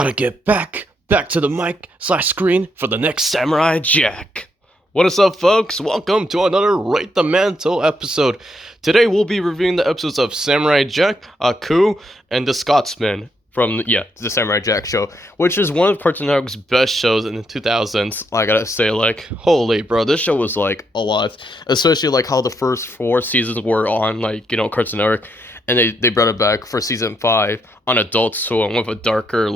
Gotta get back to the mic/screen for the next Samurai Jack. What is up, folks? Welcome to another Rate the Mantle episode. Today we'll be reviewing the episodes of Samurai Jack, Aku, and the Scotsman from the Samurai Jack show, which is one of Cartoon Network's best shows in the 2000s. I gotta say, holy bro, this show was a lot, especially how the first 4 seasons were on Cartoon Network, and they brought it back for season 5 on Adult Swim with a darker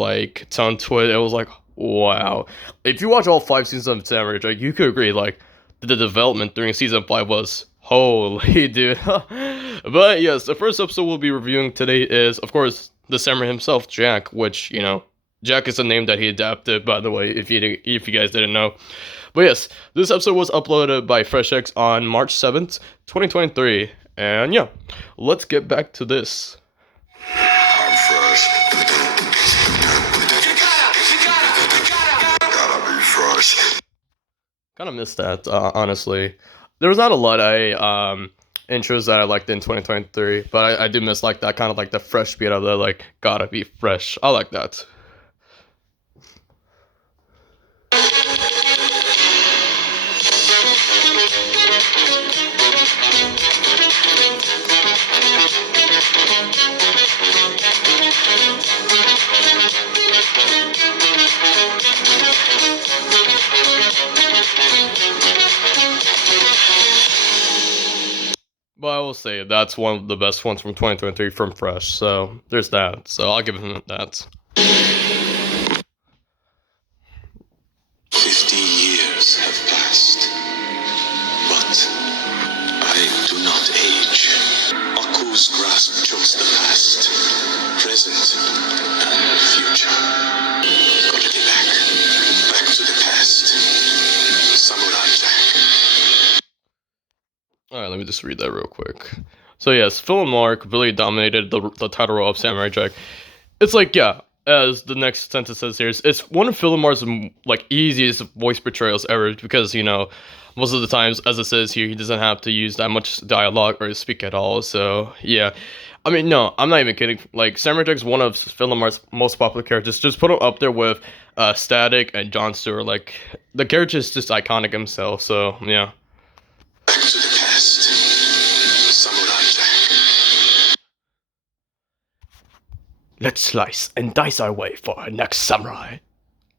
tone to it. It was wow. If you watch all 5 seasons of Samurai Jack, you could agree the development during season 5 was holy, dude. But yes, the first episode we'll be reviewing today is, of course, the samurai himself, Jack, which, Jack is a name that he adapted, by the way, if you guys didn't know. But yes, this episode was uploaded by FreshX on March 7th, 2023. And yeah, let's get back to this. I'm fresh. Gotta be fresh. Kind of missed that, honestly. There was not a lot intros that I liked in 2023, but I do miss that kind of the fresh beat of the gotta be fresh. I like that. But I will say that's one of the best ones from 2023 from Fresh, so there's that. So I'll give him that. 15 years have passed, but I do not age. Aku's grasp chose the past, present, and future. Gotta get back to the past. Samurai Jack. Alright, let me just read that real quick. So yes, Phil and Mark really dominated the title role of Samurai Jack. It's as the next sentence says here, it's one of Phil and Mark's easiest voice portrayals ever, because most of the times, as it says here, he doesn't have to use that much dialogue or speak at all. So yeah, I mean, no, I'm not even kidding. Samurai Jack's one of Phil and Mark's most popular characters. Just put him up there with Static and Jon Stewart. The character is just iconic himself. So yeah. Back to the past. Samurai Jack. Let's slice and dice our way for our next samurai.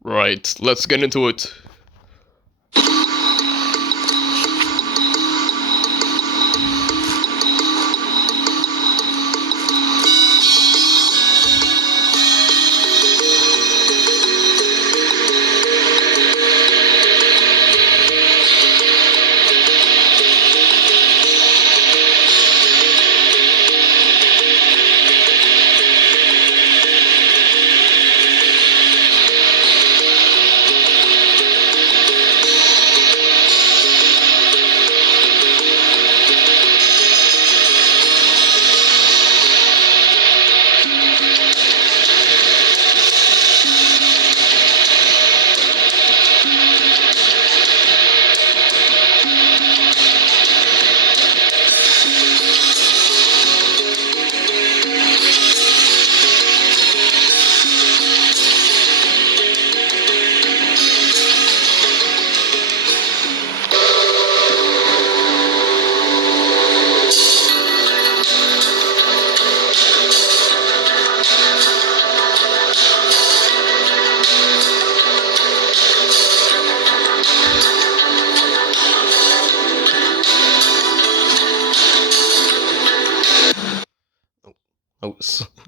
Right, let's get into it.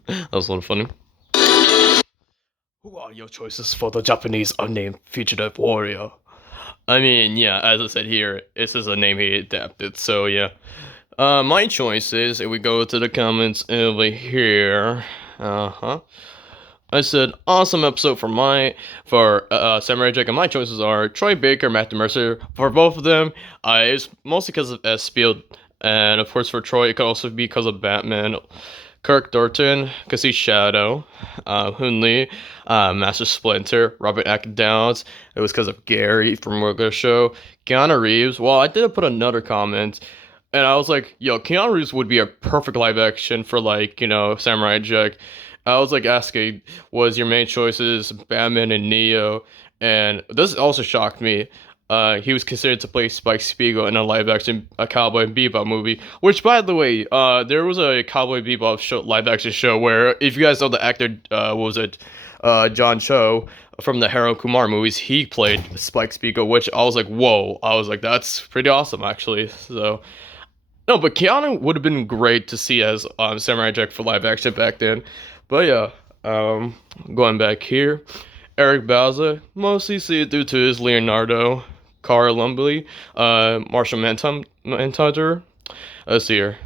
That was a little funny. Who are your choices for the Japanese unnamed fugitive warrior? I mean, yeah, as I said here, this is a name he adapted, so yeah. My choices, if we go to the comments over here, I said, awesome episode for Samurai Jack, and my choices are Troy Baker, Matthew Mercer. For both of them, it's mostly because of S-Field, and of course for Troy, it could also be because of Batman. Kirk Thornton, because he's Shadow. Hoon Lee, Master Splinter. Robert Downs, it was because of Gary from Regular Show. Keanu Reeves, well, I did put another comment, and I was like, yo, Keanu Reeves would be a perfect live action for, Samurai Jack. I was like asking, was your main choices Batman and Neo? And this also shocked me. He was considered to play Spike Spiegel in a live-action a Cowboy Bebop movie. Which, by the way, there was a Cowboy Bebop show, live-action show where, if you guys know the actor, what was it, John Cho from the Harold Kumar movies, he played Spike Spiegel, which I was like, whoa! I was like, that's pretty awesome, actually. So. No, but Keanu would have been great to see as Samurai Jack for live action back then. But yeah, going back here, Eric Bauza, mostly see it due to his Leonardo, Cara Lumbly, Marshall Manhunter. Let's see here.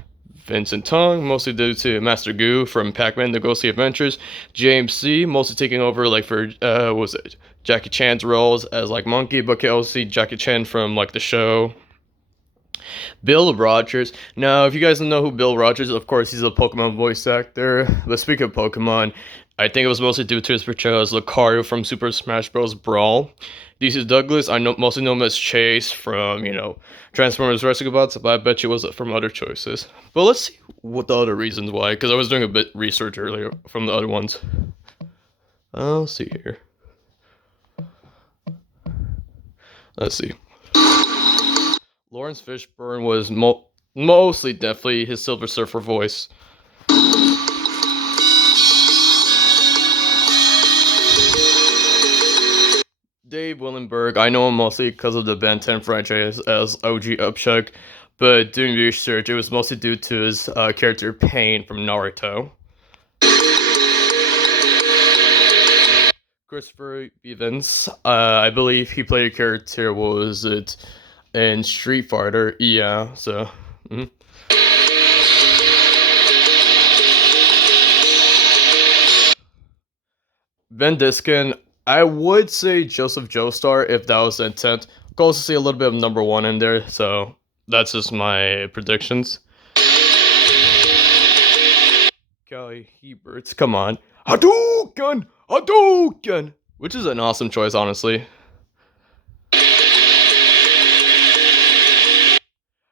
Vincent Tong, mostly due to Master Goo from Pac-Man: The Ghostly Adventures. James C, mostly taking over like for what was it, Jackie Chan's roles as like Monkey, but can also see Jackie Chan from like the show. Bill Rogers. Now, if you guys don't know who Bill Rogers is, of course, he's a Pokemon voice actor. But speaking of Pokemon, I think it was mostly due to his portrayal as Lucario from Super Smash Bros. Brawl. DC Douglas, I mostly know him as Chase from, Transformers Rescue Bots, but I bet you it was from other choices. But let's see what the other reasons why, because I was doing a bit research earlier from the other ones. I'll see here. Let's see. Lawrence Fishburne was mostly definitely his Silver Surfer voice. Dave Willenberg, I know him mostly because of the Ben 10 franchise as OG Upchuck, but doing research, it was mostly due to his character Pain from Naruto. Christopher Evans, I believe he played a character, what was it, in Street Fighter, yeah, so, Ben Diskin, I would say Joseph Joestar if that was the intent. I'll also see a little bit of number one in there, so that's just my predictions. Kelly Heberts, come on. Hadouken! Hadouken! Which is an awesome choice, honestly.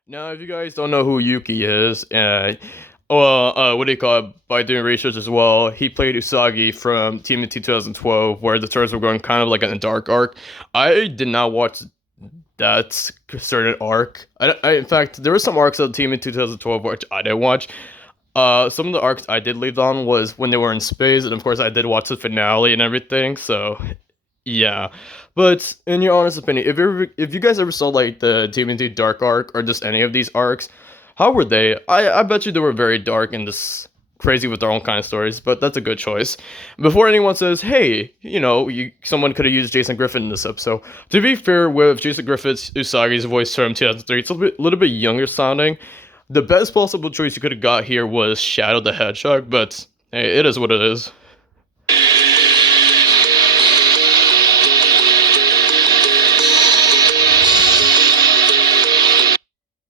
Now, if you guys don't know who Yuki is, what do you call it? By doing research as well, he played Usagi from Team of 2012, where the turtles were going kind of like in a dark arc. I did not watch that certain arc. In fact, there were some arcs of Team of 2012 which I didn't watch. Some of the arcs I did leave on was when they were in space, and of course I did watch the finale and everything. So yeah, but in your honest opinion, if you guys ever saw like the TMNT Dark arc or just any of these arcs, how were they? I bet you they were very dark and just crazy with their own kind of stories. But that's a good choice. Before anyone says, hey, someone could have used Jason Griffin in this episode. To be fair, with Jason Griffin's Usagi's voice from 2003, it's a little bit younger sounding. The best possible choice you could have got here was Shadow the Hedgehog, but hey, it is what it is.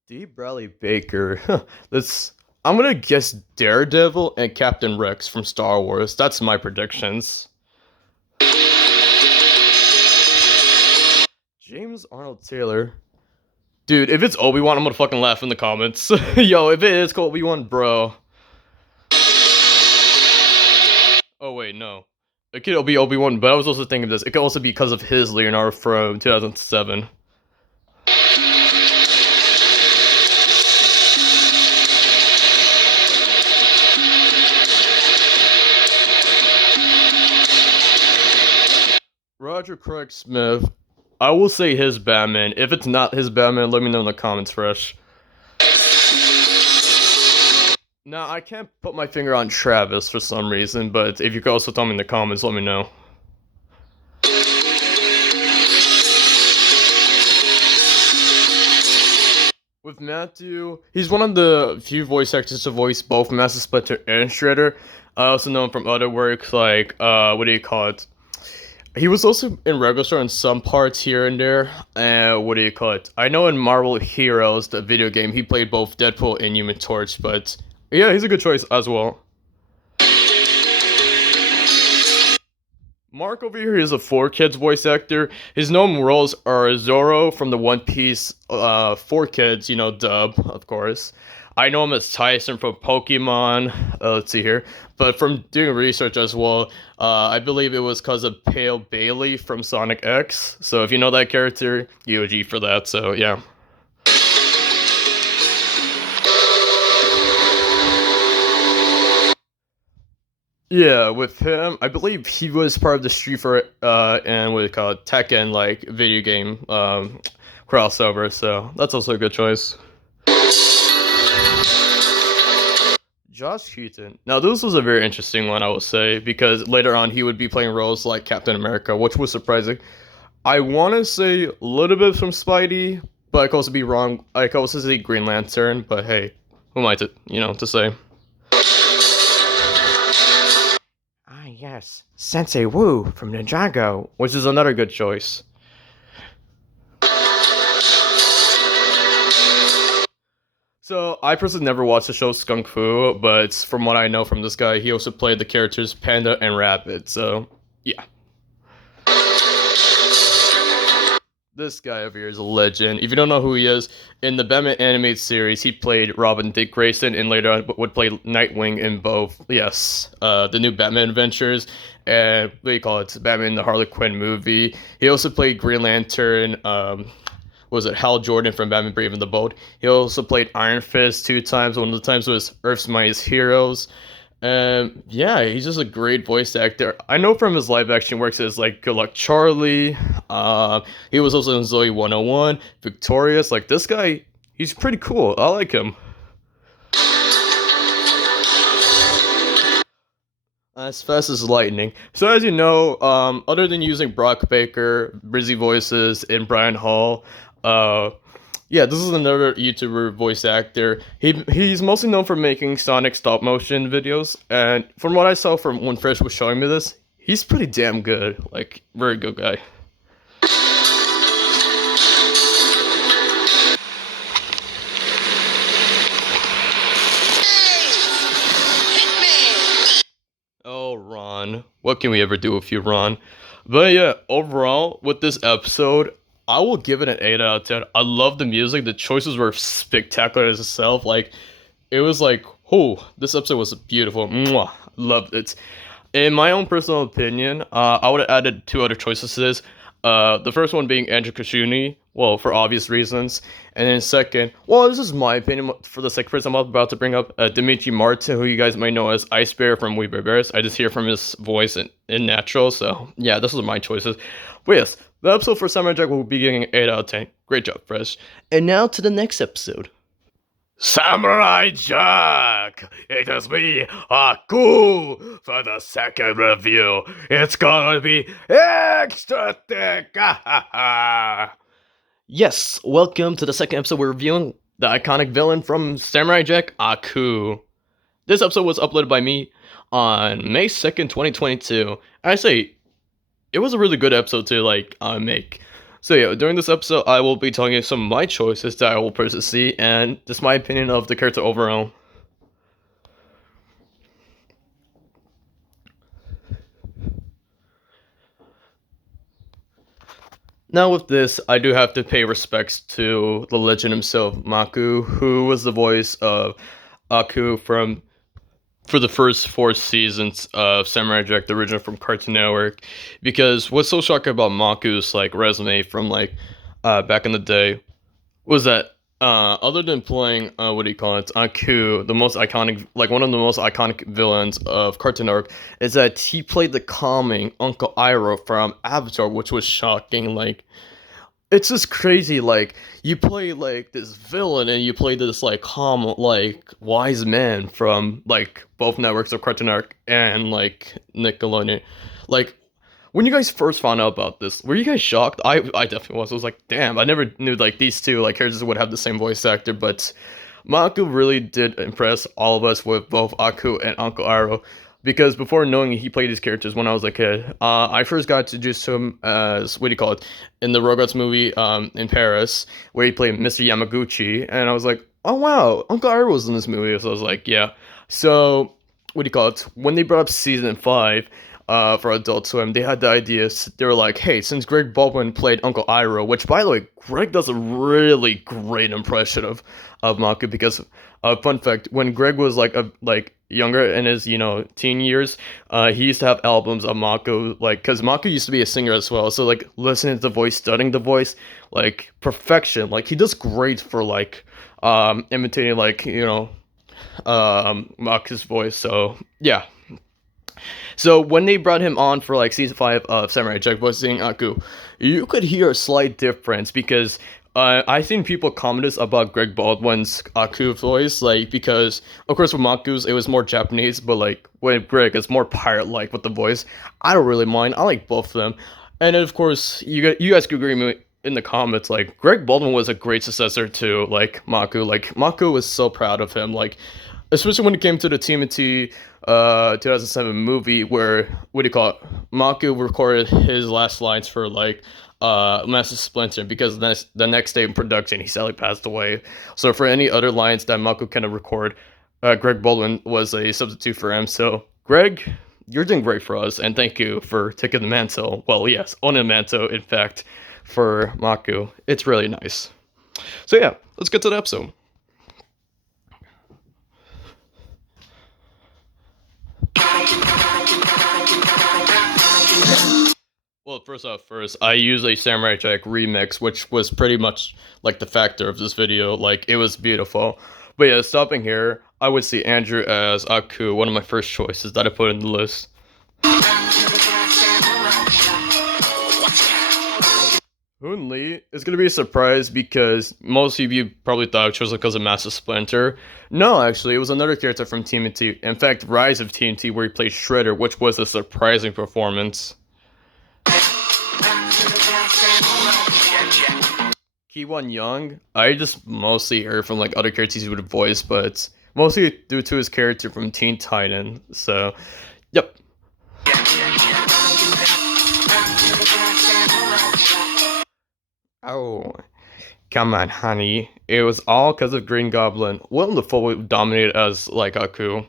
D. Bradley Baker. I'm gonna guess Daredevil and Captain Rex from Star Wars. That's my predictions. James Arnold Taylor. Dude, if it's Obi-Wan, I'm gonna fucking laugh in the comments. Yo, if it is Obi-Wan, bro. Oh wait, no. It could be Obi-Wan, but I was also thinking of this. It could also be because of his Leonardo from 2007. Roger Craig Smith. I will say his Batman. If it's not his Batman, let me know in the comments fresh. Now, I can't put my finger on Travis for some reason, but if you could also tell me in the comments, let me know. With Matthew, he's one of the few voice actors to voice both Master Splinter and Shredder. I also know him from other works like, what do you call it? He was also in Regular Star in some parts here and there. What do you call it? I know in Marvel Heroes, the video game, he played both Deadpool and Human Torch, but yeah, he's a good choice as well. Mark over here is a 4Kids voice actor. His known roles are Zoro from the One Piece 4Kids, dub, of course. I know him as Tyson from Pokemon. Let's see here. But from doing research as well, I believe it was because of Pale Bailey from Sonic X. So if you know that character, UOG for that. So yeah. Yeah, with him, I believe he was part of the Street Fighter and what we call it, Tekken like video game crossover. So that's also a good choice. Josh Keaton. Now, this was a very interesting one, I will say, because later on he would be playing roles like Captain America, which was surprising. I want to say a little bit from Spidey, but I could also be wrong. I could also say Green Lantern, but hey, who am I to say? Ah, yes, Sensei Wu from Ninjago, which is another good choice. So I personally never watched the show Skunk Fu, but from what I know from this guy, he also played the characters Panda and Rabbit. So yeah, this guy over here is a legend. If you don't know who he is, in the Batman animated series, he played Robin Dick Grayson, and later on would play Nightwing in both. Yes, the new Batman Adventures, and what do you call it? Batman the Harley Quinn movie. He also played Green Lantern. Was it Hal Jordan from Batman Brave and the Bold? He also played Iron Fist 2 times. One of the times was Earth's Mightiest Heroes. Yeah, he's just a great voice actor. I know from his live action works as like Good Luck Charlie. He was also in Zoe 101, Victorious. Like this guy, he's pretty cool. I like him. As fast as lightning. So as you know, other than using Brock Baker, Brizzy Voices, and Brian Hall, uh, yeah, this is another YouTuber voice actor. He's mostly known for making Sonic stop motion videos, and from what I saw from when Fresh was showing me this, he's pretty damn good. Like, very good guy. Oh, Ron. What can we ever do with you, Ron? But yeah, overall, with this episode, I will give it an 8 out of 10. I love the music. The choices were spectacular as itself. Like, it was like, oh, this episode was beautiful. Mwah. Loved it. In my own personal opinion, I would have added 2 other choices to this. The first one being Andrew Kashuni, well, for obvious reasons. And then second, well, this is my opinion for the second person I'm about to bring up, Dimitri Martin, who you guys might know as Ice Bear from We Bear Bears. I just hear from his voice in natural, so yeah, this was my choices. But yes, the episode for Samurai Jack will be getting an 8 out of 10. Great job, Fresh. And now to the next episode. Samurai Jack! It is me, Aku, for the second review. It's gonna be extra thick! Yes, welcome to the second episode. We're reviewing the iconic villain from Samurai Jack, Aku. This episode was uploaded by me on May 2nd, 2022. I say, it was a really good episode to make. So yeah, during this episode, I will be telling you some of my choices that I will personally see, and just my opinion of the character overall. Now with this, I do have to pay respects to the legend himself, Maku, who was the voice of Aku for the first 4 seasons of Samurai Jack, the original from Cartoon Network. Because what's so shocking about Maku's resume from back in the day was that other than playing what do you call it, Aku, the most iconic, one of the most iconic villains of Cartoon Network, is that he played the calming Uncle Iroh from Avatar, which was shocking. It's just crazy. You play this villain, and you play this calm, wise man from both networks of Cartoon Network and Nickelodeon. Like when you guys first found out about this, were you guys shocked? I definitely was. I was like, damn, I never knew these two characters would have the same voice actor. But Maku really did impress all of us with both Aku and Uncle Iroh. Because before knowing he played these characters when I was a kid, I first got introduced to him as, what do you call it, in the Rugrats movie in Paris, where he played Mr. Yamaguchi, and I was like, oh wow, Uncle Iroh was in this movie, so I was like, yeah. So, what do you call it, when they brought up season 5, for Adult Swim, they had the ideas. They were like, hey, since Greg Baldwin played Uncle Iroh, which by the way, Greg does a really great impression of Maku because fun fact, when Greg was like younger in his teen years, he used to have albums of Maku, like because Maku used to be a singer as well. So like listening to the voice, studying the voice, like perfection. Like he does great for like imitating like Maku's voice. So yeah. So when they brought him on for like season 5 of Samurai Jack voicing Aku, you could hear a slight difference because I seen people commented about Greg Baldwin's Aku voice, like because of course with Maku's it was more Japanese, but like with Greg it's more pirate-like with the voice. I don't really mind. I like both of them, and then of course you guys could agree with me in the comments. Like Greg Baldwin was a great successor to like Maku. Like Maku was so proud of him. Like especially when it came to the TMNT 2007 movie where what do you call it? Maku recorded his last lines for like Master Splinter because the next day in production he sadly passed away. So for any other lines that Maku kind of record, Greg Baldwin was a substitute for him. So Greg, you're doing great for us, and thank you for taking the mantle. Well, yes, owning the mantle, in fact, for Maku. It's really nice. So yeah, let's get to the episode. Well, first, I use a Samurai Jack remix, which was pretty much like the factor of this video. Like, it was beautiful. But yeah, stopping here, I would see Andrew as Aku, one of my first choices that I put in the list. Hoon Lee is going to be a surprise because most of you probably thought I chose it because of Master Splinter. No, actually, it was another character from TMNT. In fact, Rise of TMNT, where he played Shredder, which was a surprising performance. Kiwon Young, I just mostly heard from like other characters he would voice, but mostly due to his character from Teen Titan. So, yep. Oh, come on, honey. It was all because of Green Goblin. Willem Dafoe dominated as like Aku.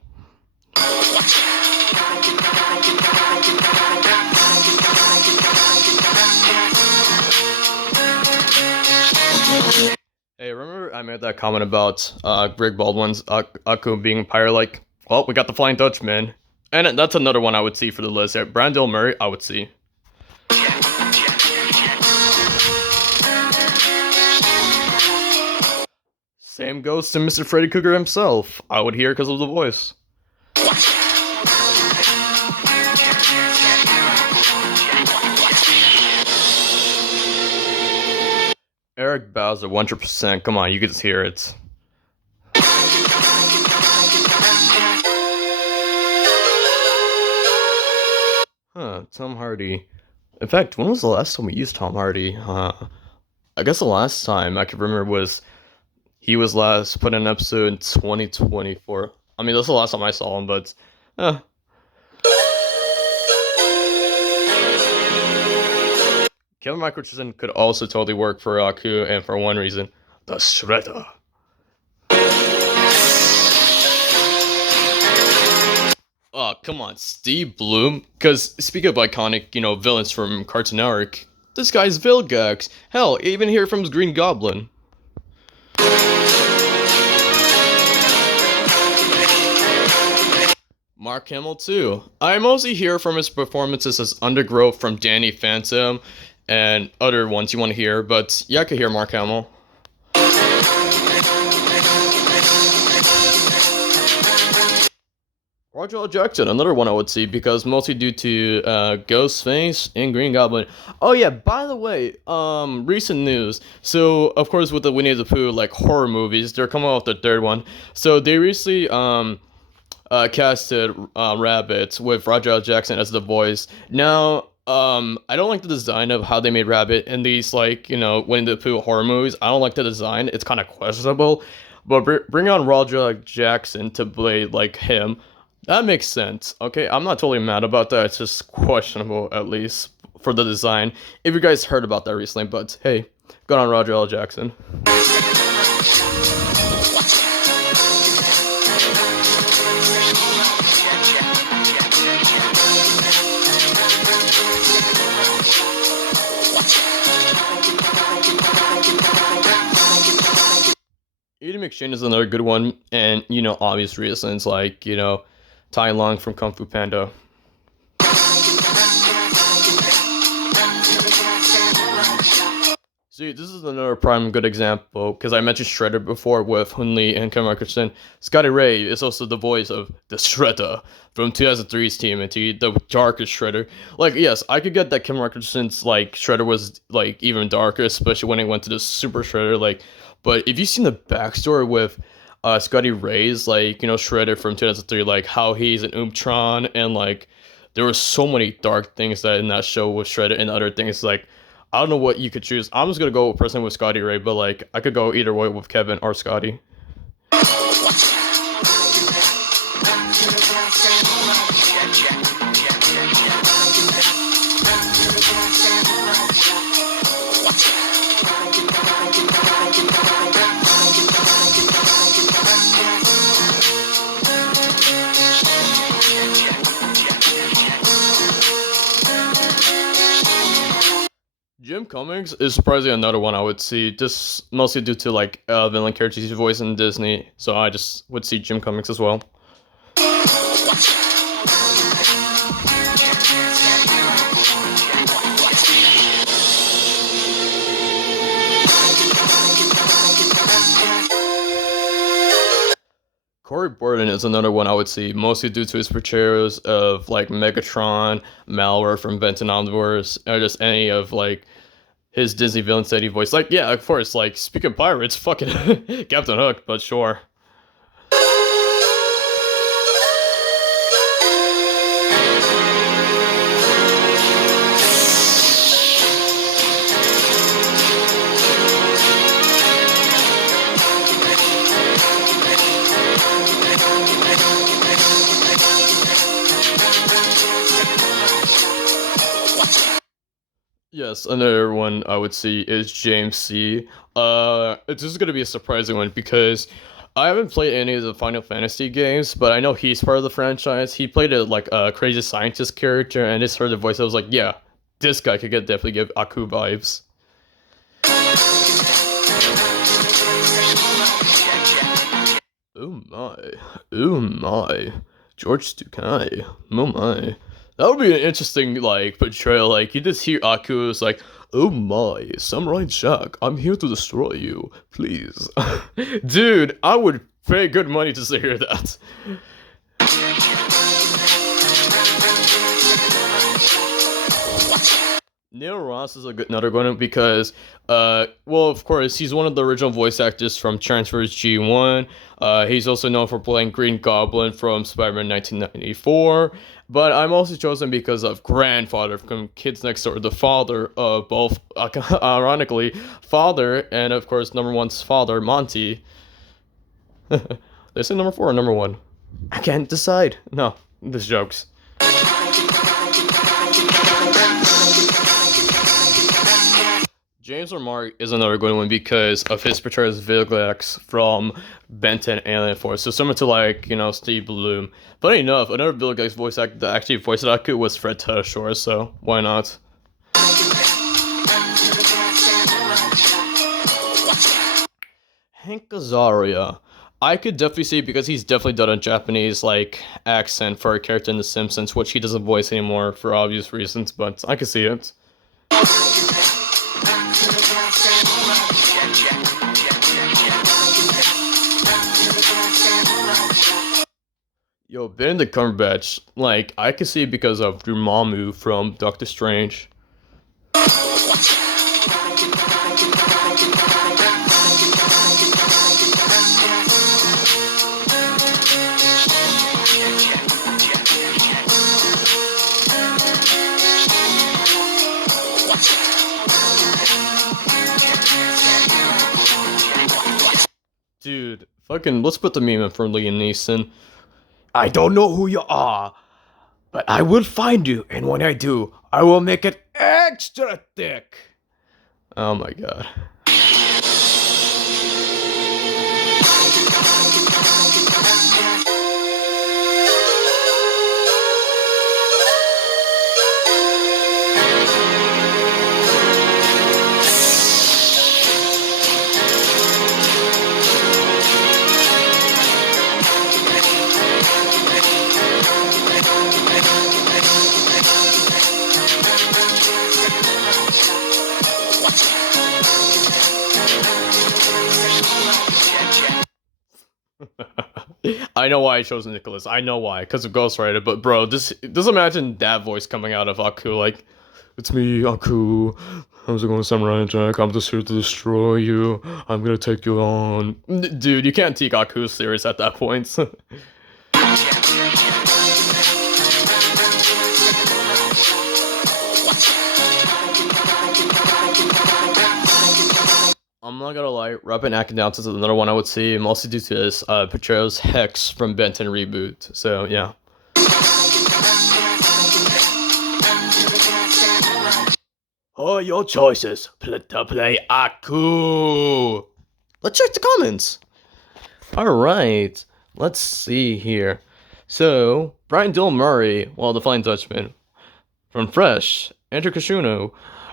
Hey, remember I made that comment about Greg Baldwin's Aku being pirate-like? Well, we got the Flying Dutchman. And that's another one I would see for the list. Brandel Murray, I would see. Same goes to Mr. Freddy Krueger himself. I would hear because of the voice. Eric Bowser, 100%. Come on, you can just hear it. Huh, Tom Hardy. In fact, when was the last time we used Tom Hardy? I guess the last time I could remember was he was last put in an episode in 2024. I mean, that's the last time I saw him, but Kevin Michael Richardson could also totally work for Aku, and for one reason, the Shredder. Oh, come on, Steve Bloom. Because speaking of iconic, villains from Cartoon Network, this guy's Vilgax. Hell, even here from Green Goblin. Mark Hamill too. I mostly hear from his performances as Undergrowth from Danny Phantom and other ones you want to hear, but yeah, I could hear Mark Hamill. Roger L. Jackson, another one I would see, because mostly due to Ghostface and Green Goblin. Oh yeah, by the way, recent news. So of course with the Winnie the Pooh like horror movies, they're coming out with the third one. So they recently casted Rabbit with Roger L. Jackson as the voice. Now, I don't like the design of how they made Rabbit in these Winnie the Pooh horror movies. I don't like the design. It's kind of questionable. But bring on Roger L. Jackson to play like him. That makes sense, okay? I'm not totally mad about that. It's just questionable, at least, for the design. If you guys heard about that recently, but hey, good on Roger L. Jackson. Ian McShane is another good one, and obvious reasons like Tai Long from Kung Fu Panda. See, this is another prime good example because I mentioned Shredder before with Hun Lee and Kim Richardson. Scotty Ray is also the voice of the Shredder from 2003's TMNT, the darkest Shredder. Like, yes, I could get that Kim Richardson's like Shredder was like even darker, especially when it went to the Super Shredder. Like, but if you've seen the backstory with Scotty Ray's like Shredder from 2003, like how he's an Umtron and like there were so many dark things that in that show with Shredder and other things like. I don't know what you could choose. I'm just gonna go personally with Scotty Ray, but like I could go either way with Kevin or Scotty. Jim Cummings is surprisingly another one I would see, just mostly due to like villain characters he's voiced in Disney. So I just would see Jim Cummings as well. Corey Burton is another one I would see, mostly due to his portrayals of like Megatron, Malware from Benton Omniverse, or just any of like his Disney villains that he voiced. Like, yeah, of course, like speaking of pirates, fucking Captain Hook, but sure. Yes, another one I would see is James C. This is gonna be a surprising one because I haven't played any of the Final Fantasy games, but I know he's part of the franchise. He played a like a crazy scientist character, and just heard the voice. I was like, yeah, this guy could definitely give Aku vibes. Oh my, oh my, George Takei, oh my. That would be an interesting like portrayal. Like you just hear Aku is like, "Oh my, Samurai Jack, I'm here to destroy you, please." Dude, I would pay good money to hear that. Neil Ross is another good one because, well, of course, he's one of the original voice actors from Transformers G1. He's also known for playing Green Goblin from Spider-Man 1994. But I'm also chosen because of Grandfather from Kids Next Door, the father of both, ironically, father and, of course, number one's father, Monty. They say number 4 or number 1? I can't decide. No, this jokes. James Remar is another good one because of his portrayal as Vilgax from Ben 10 Alien Force. So similar to like, Steve Bloom. Funny enough, another Vilgax voice actor that actually voiced Aku was Fred Tatasciore, so why not? Hank Azaria. I could definitely see because he's definitely done a Japanese like accent for a character in The Simpsons, which he doesn't voice anymore for obvious reasons, but I could see it. Yo, Benedict Cumberbatch, like, I can see it because of Dormammu from Doctor Strange. Dude, fucking, let's put the meme in for Liam Neeson. I don't know who you are, but I will find you, and when I do, I will make it extra thick. Oh my god. I know why I chose Nicholas. I know why, because of Ghost Rider. But bro, just imagine that voice coming out of Aku, like, it's me, Aku. How's it going, Samurai Jack? I'm just here to destroy you. I'm gonna take you on. Dude, you can't take Aku serious at that point. I'm not gonna lie, Robin Acting is another one I would see, mostly due to his portrayals Hex from Benton Reboot. So yeah. Oh, your choices. Play Aku. Let's check the comments. Alright, let's see here. So, Brian Dill Murray, well, the Flying Dutchman. From Fresh, Andrew Cashuno,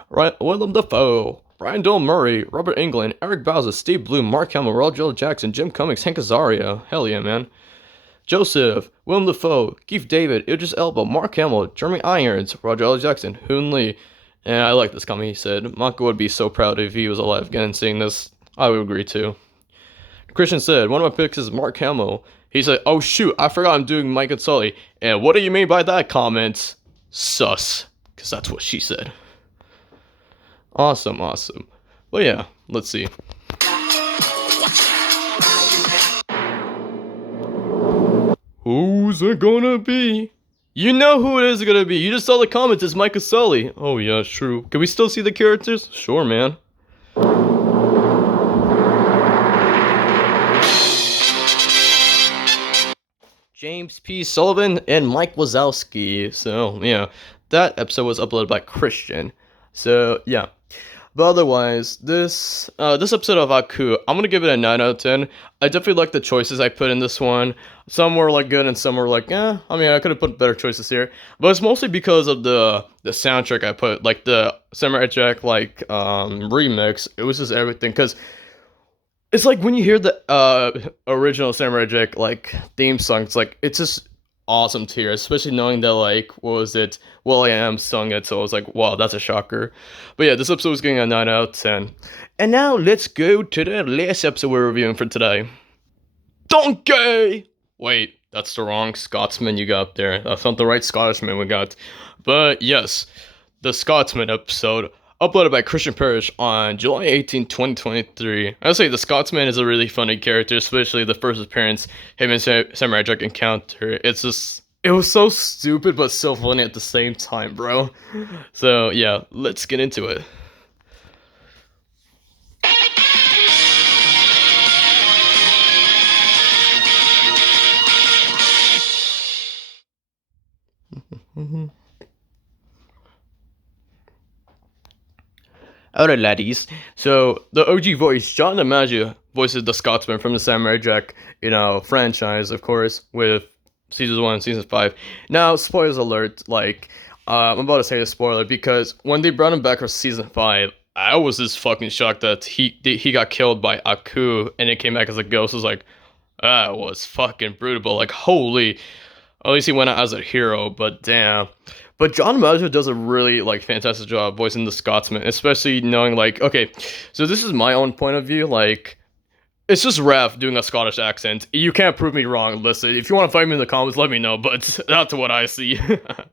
Willem Dafoe, Brian Dill Murray, Robert Englund, Eric Bowser, Steve Bloom, Mark Hamill, Roger Jackson, Jim Cummings, Hank Azaria. Hell yeah, man. Joseph, Willem Dafoe, Keith David, Idris Elba, Mark Hamill, Jeremy Irons, Roger L. Jackson, Hoon Lee. And I like this comment. He said, Mako would be so proud if he was alive again seeing this. I would agree too. Christian said, one of my picks is Mark Hamill. He said, oh shoot, I forgot I'm doing Mike and Sully. And what do you mean by that comment? Sus. Because that's what she said. Awesome. Well, yeah, let's see. Who's it gonna be? You know who it is gonna be. You just saw the comments. It's Mike and Sully. Oh, yeah, true. Can we still see the characters? Sure, man. James P. Sullivan and Mike Wazowski. So, yeah, that episode was uploaded by Christian. So, yeah. But otherwise, this episode of Aku, I'm gonna give it a 9 out of 10. I definitely like the choices I put in this one. Some were like good and some were like, eh. I mean, I could have put better choices here. But it's mostly because of the soundtrack I put, like the Samurai Jack remix. It was just everything, because it's like when you hear the original Samurai Jack theme song, it's just awesome to hear, especially knowing that will.i.am sung it, so I was like, wow, that's a shocker. But yeah, this episode was getting a 9 out of 10. And now let's go to the last episode we're reviewing for today. Donkey! Wait, that's the wrong Scotsman you got there. That's not the right Scotsman we got. But yes, the Scotsman episode, uploaded by Christian Parrish on July 18, 2023. I'd say the Scotsman is a really funny character, especially the first appearance, him and Samurai Jack encounter. It was so stupid, but so funny at the same time, bro. So, yeah, let's get into it. Alright, laddies. So, the OG voice, John DiMaggio, voices the Scotsman from the Samurai Jack, franchise, of course, with Season 1 and Season 5. Now, spoilers alert, I'm about to say a spoiler, because when they brought him back for Season 5, I was just fucking shocked that he got killed by Aku, and it came back as a ghost. I was like, that was fucking brutal. Like, holy... At least he went out as a hero, but damn. But John DiMaggio does a really, fantastic job voicing the Scotsman, especially knowing, okay, so this is my own point of view, it's just Raph doing a Scottish accent. You can't prove me wrong. Listen, if you want to fight me in the comments, let me know, but that's what I see.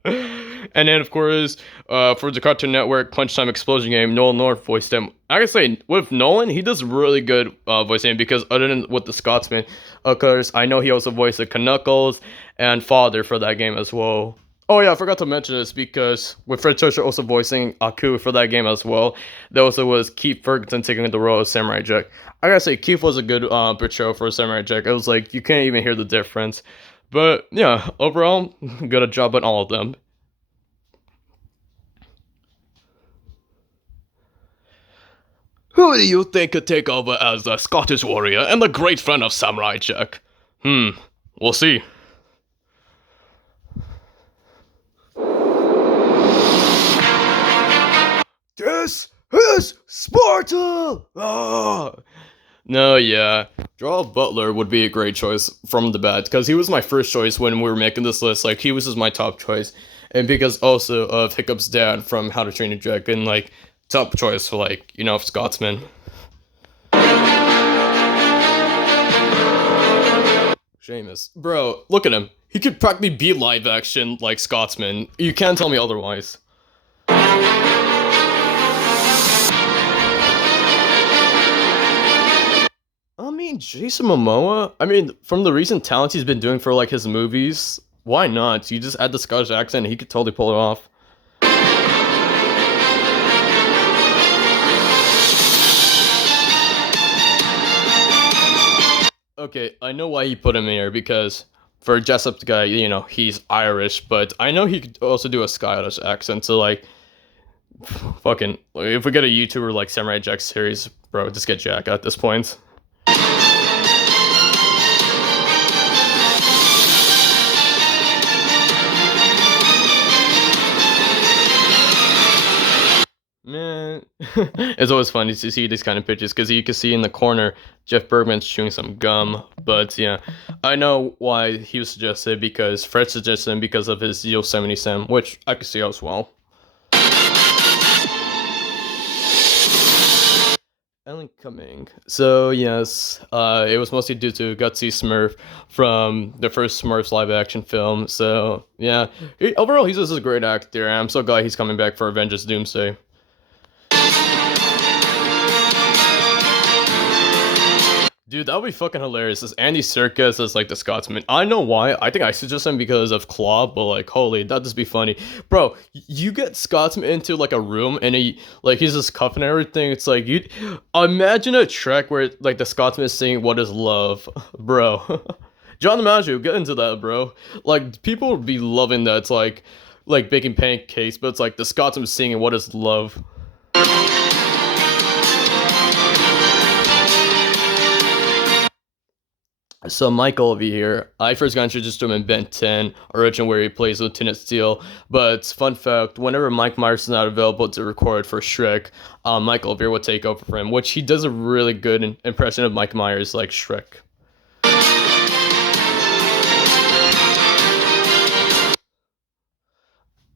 And then, of course, for the Cartoon Network Punch Time Explosion game, Nolan North voiced him. I gotta say, with Nolan, he does really good voicing, because other than with the Scotsman, of course, I know he also voiced the Knuckles and Father for that game as well. Oh yeah, I forgot to mention this, because with Fred Churchill also voicing Aku for that game as well, there also was Keith Ferguson taking the role of Samurai Jack. I gotta say, Keith was a good portrayal for Samurai Jack. It was you can't even hear the difference. But yeah, overall, good job on all of them. Who do you think could take over as the Scottish warrior and the great friend of Samurai Jack? We'll see. This is Sparta! Oh. No, yeah. Gerald Butler would be a great choice from the bat, because he was my first choice when we were making this list. He was just my top choice. And because also of Hiccup's dad from How to Train Your Dragon, top choice for, Scotsman. Seamus. Bro, look at him. He could practically be live action like Scotsman. You can't tell me otherwise. I mean, Jason Momoa. I mean, from the recent talents he's been doing for like his movies, why not? You just add the Scottish accent, and he could totally pull it off. Okay, I know why he put him here because for Jessup the guy, he's Irish, but I know he could also do a Scottish accent. So like, fucking, if we get a YouTuber like Samurai Jack series, bro, just get Jack at this point. Man, it's always funny to see these kind of pictures because you can see in the corner Jeff Bergman's chewing some gum. But yeah, I know why he was suggested because Fred suggested him because of his Yosemite Sam, which I could see as well. Ellen Cumming. So yes, it was mostly due to Gutsy Smurf from the first Smurfs live action film. So yeah, overall he's just a great actor. And I'm so glad he's coming back for Avengers Doomsday. Dude, that would be fucking hilarious. This Andy Serkis as like the Scotsman. I know why. I think I suggest him because of Claw, but like, holy, that'd just be funny, bro. You get Scotsman into like a room and he's just cuffing everything. It's like you imagine a track where like the Scotsman is singing "What Is Love," bro. John DiMaggio, get into that, bro. Like people would be loving that. It's like baking pancakes, but it's like the Scotsman singing "What Is Love." So Michael over here, I first got introduced to him in Ben 10, original where he plays Lieutenant Steele. But fun fact, whenever Mike Myers is not available to record for Shrek, Michael over here will take over for him, which he does a really good impression of Mike Myers like Shrek.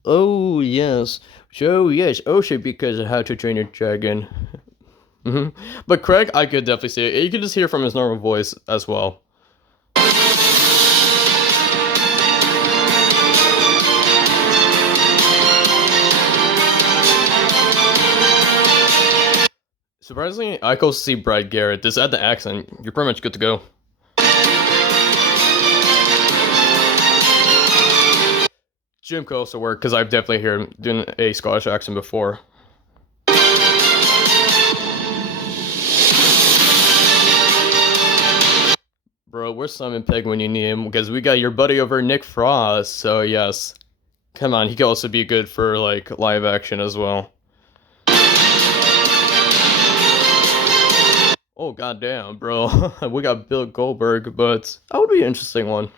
Oh yes, so yes, also because of How to Train Your Dragon. But Craig, I could definitely see it. You could just hear from his normal voice as well. Surprisingly, I go see Brad Garrett. Just add the accent, you're pretty much good to go. Jim could also work because I've definitely heard him doing a Scottish accent before. Bro, where's Simon Pegg when you need him? Because we got your buddy over Nick Frost. So yes, come on, he could also be good for like live action as well. Oh goddamn, bro, we got Bill Goldberg, but that would be an interesting one.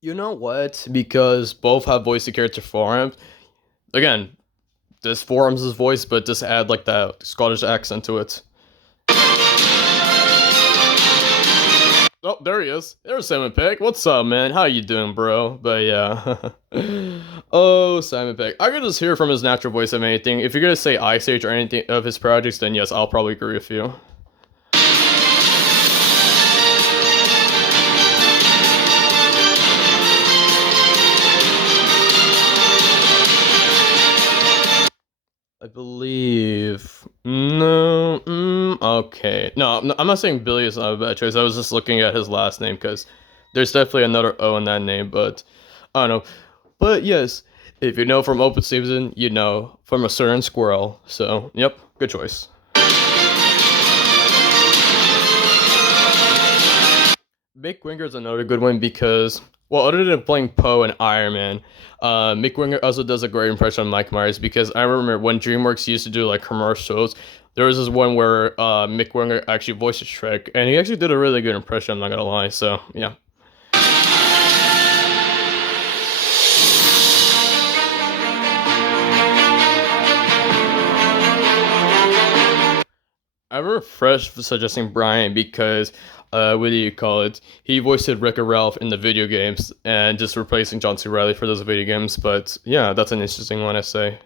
You know what? Because both have voiced the character Forums. Again, this Forums' voice, but just add like that Scottish accent to it. Oh, there he is. There's Simon Pegg. What's up, man? How you doing, bro? But yeah. Oh, Simon Pegg. I could just hear from his natural voice of anything. If you're gonna say Ice Age or anything of his projects, then yes, I'll probably agree with you. I believe. No. Okay. No, I'm not saying Billy is not a bad choice. I was just looking at his last name because there's definitely another O in that name, but I don't know. But yes, if you know from Open Season, you know from a certain squirrel. So, yep, good choice. Mick Winger is another good one because, well, other than playing Poe and Iron Man, Mick Winger also does a great impression of Mike Myers because I remember when DreamWorks used to do like commercials, there was this one where Mick Winger actually voiced Shrek, and he actually did a really good impression, I'm not gonna lie, so yeah. I remember Fresh suggesting Brian because, what do you call it? He voiced Wreck-It Ralph in the video games and just replacing John C. Reilly for those video games. But yeah, that's an interesting one, I say.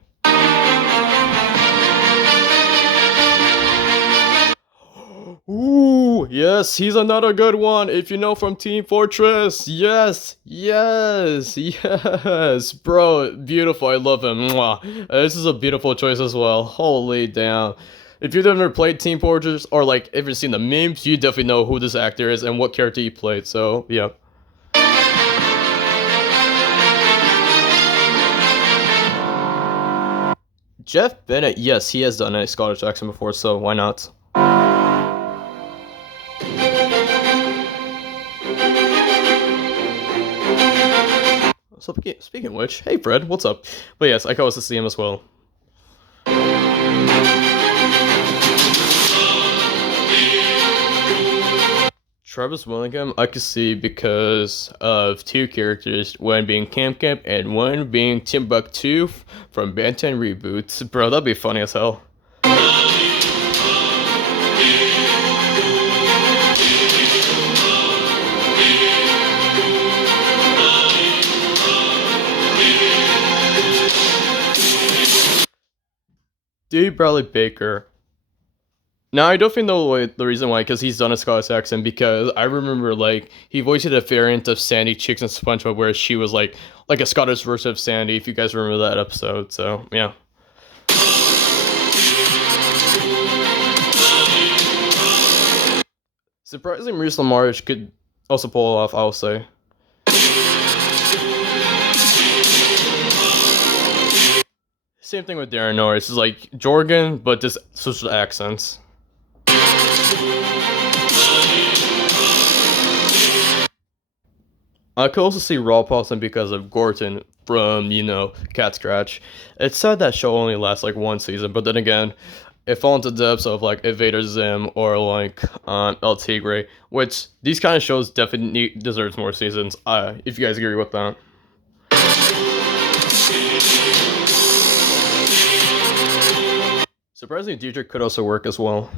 Yes, he's another good one. If you know from Team Fortress, yes, yes, yes, bro, beautiful. I love him. Mwah. This is a beautiful choice as well. Holy damn! If you've ever played Team Fortress or like ever seen the memes, you definitely know who this actor is and what character he played. So yeah. Jeff Bennett, yes, he has done a Scottish accent before, so why not? So speaking of which, hey Fred, what's up? But yes, I can also see him as well. Travis Willingham, I could see because of two characters, one being Camp Camp and one being Timbuktu from Ben 10 reboots. Bro, that'd be funny as hell. D. Bradley Baker. Now I definitely know the reason why, because he's done a Scottish accent. Because I remember like he voiced a variant of Sandy Chicks and SpongeBob, where she was like a Scottish version of Sandy. If you guys remember that episode, so yeah. Surprisingly, Maurice LaMarche could also pull it off, I will say. Same thing with Darren Norris. It's like Jorgen, but just switch the accents. I could also see Raw Paulson because of Gorton from, Cat Scratch. It's sad that show only lasts like one season, but then again, it falls into the depths of like Invader Zim or like El Tigre, which these kind of shows definitely deserves more seasons. If you guys agree with that. Surprisingly, Dietrich could also work as well.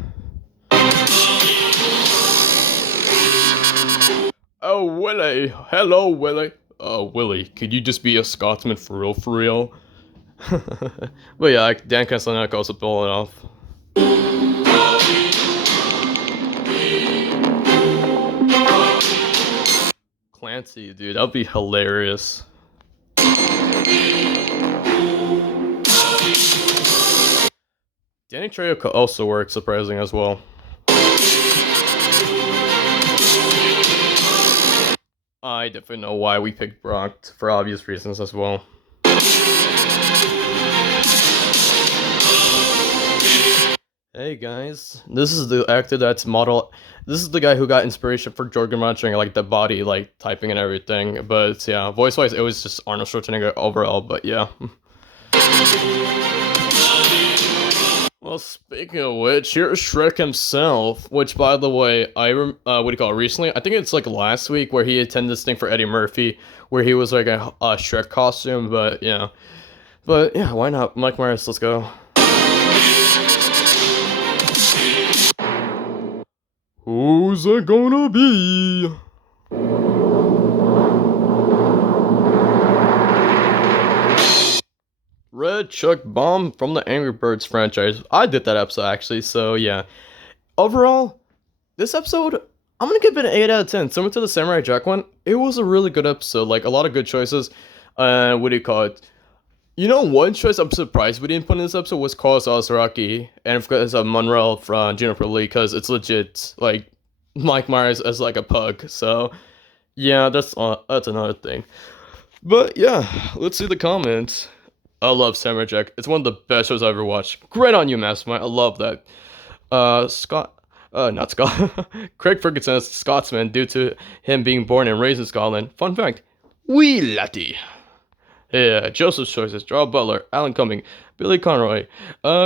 Oh, Willie. Hello, Willie. Oh, Willie, could you just be a Scotsman for real, for real? But yeah, Dan Castellano could also pull it off. Clancy, dude, that'd be hilarious. Danny Trejo could also work, surprising as well. I definitely know why we picked Brock for obvious reasons as well. Hey guys, this is the actor that's model. This is the guy who got inspiration for Jorgen Munching, like the body, like typing and everything. But yeah, voice wise, it was just Arnold Schwarzenegger overall. But yeah. Well, speaking of which, here's Shrek himself. Which, by the way, what do you call it? Recently, I think it's like last week where he attended this thing for Eddie Murphy, where he was like a Shrek costume. But yeah, why not? Mike Myers, let's go. Who's it gonna be? Red Chuck Bomb from the Angry Birds franchise. I did that episode actually, so yeah. Overall, this episode, I'm gonna give it an 8 out of 10. Similar to the Samurai Jack one, it was a really good episode. Like a lot of good choices. What do you call it? One choice I'm surprised we didn't put in this episode was Carlos Alazraki, and of course Monreal from Juniper Lee, because it's legit like Mike Myers as like a pug. So yeah, that's another thing. But yeah, let's see the comments. I love Samurai Jack. It's one of the best shows I've ever watched. Great on you, Mastermind. I love that. Not Scott. Craig Ferguson is Scotsman due to him being born and raised in Scotland. Fun fact. Wee laddie. Yeah, Joseph's choices: Gerald Butler, Alan Cumming, Billy Conroy,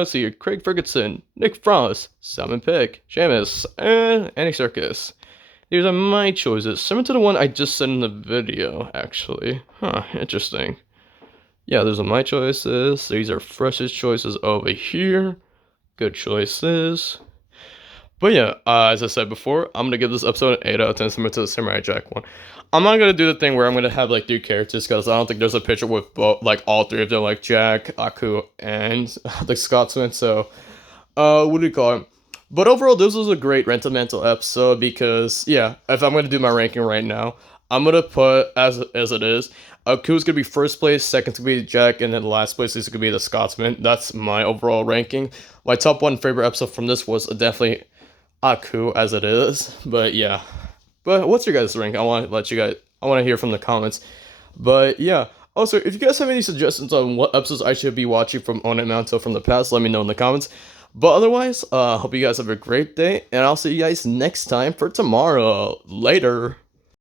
see Craig Ferguson, Nick Frost, Simon Pegg, Seamus, and Andy Serkis. These are my choices, similar to the one I just said in the video, actually. Huh, interesting. Yeah, those are my choices. These are freshest choices over here. Good choices. But yeah, as I said before, I'm gonna give this episode an 8 out of 10, similar to the Samurai Jack one. I'm not gonna do the thing where I'm gonna have like 3 characters, because I don't think there's a picture with both, like all 3 of them, like Jack, Aku, and the Scotsman. So, what do you call it? But overall, this was a great Rental Mantle episode because, yeah, if I'm going to do my ranking right now, I'm going to put as it is. Aku's going to be first place, second to be Jack, and then last place is going to be the Scotsman. That's my overall ranking. My top one favorite episode from this was definitely Aku as it is. But yeah. But what's your guys' rank? I want to hear from the comments. But yeah. Also, if you guys have any suggestions on what episodes I should be watching from Onet Mantle from the past, let me know in the comments. But otherwise, hope you guys have a great day, and I'll see you guys next time for tomorrow. Later.